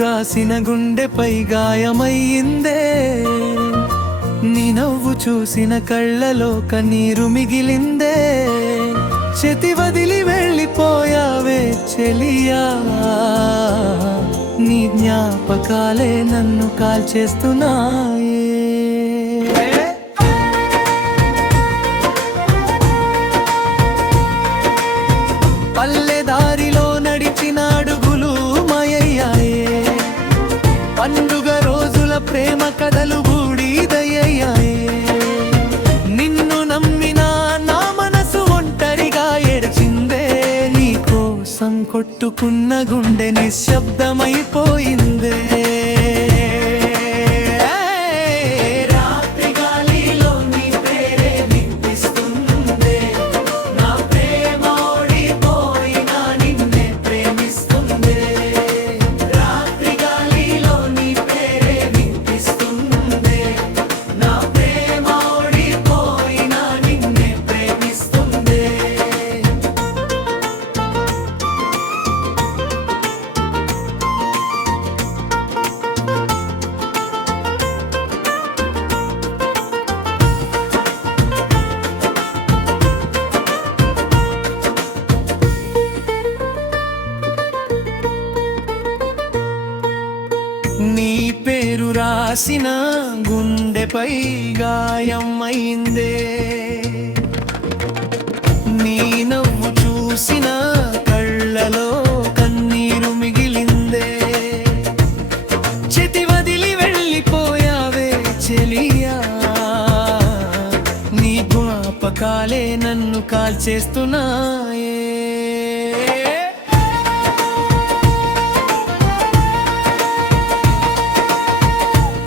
రాసిన గుండెపై గాయమయ్యిందే. నీ నవ్వు చూసిన కళ్ళలో కన్నీరు మిగిలిందే. చేతి వదిలి వెళ్ళిపోయావే చెలియా, నీ జ్ఞాపకాలే నన్ను కాల్చేస్తున్నాయే. పల్లెదారిలో నడిచిన అడుగులు మాయయ్యాయే. పండుగ రోజుల ప్రేమ కథలు బూడిదయ్యాయే. నిన్ను నమ్మిన నా మనసు ఒంటరిగా ఏడ్చిందే. నీ కోసం కొట్టుకున్న గుండె నిశ్శబ్దమైపోయిందే. నీ పేరు రాసిన గుండెపై గాయం అయిందే. నీ నవ్వు చూసిన కళ్ళలో కన్నీరు మిగిలిందే. చేతి వదిలి వెళ్ళిపోయావే చెలియా, నీ జ్ఞాపకాలే నన్ను కాల్చేస్తున్నాయే.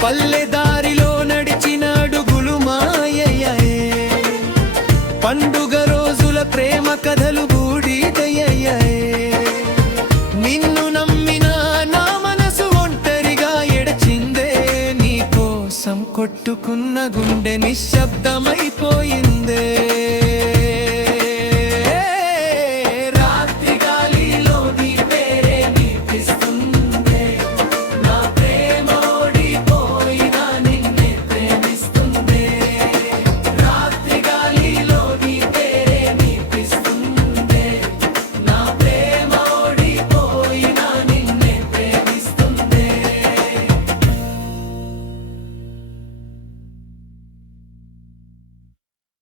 పల్లెదారిలో నడిచిన అడుగులు మాయయ్యాయే. పండుగ రోజుల ప్రేమ కథలు బూడిదయ్యాయే. నిన్ను నమ్మిన నా మనసు ఒంటరిగా ఎడచిందే. నీ కోసం కొట్టుకున్న గుండె నిశ్శబ్దమైపోయిందే.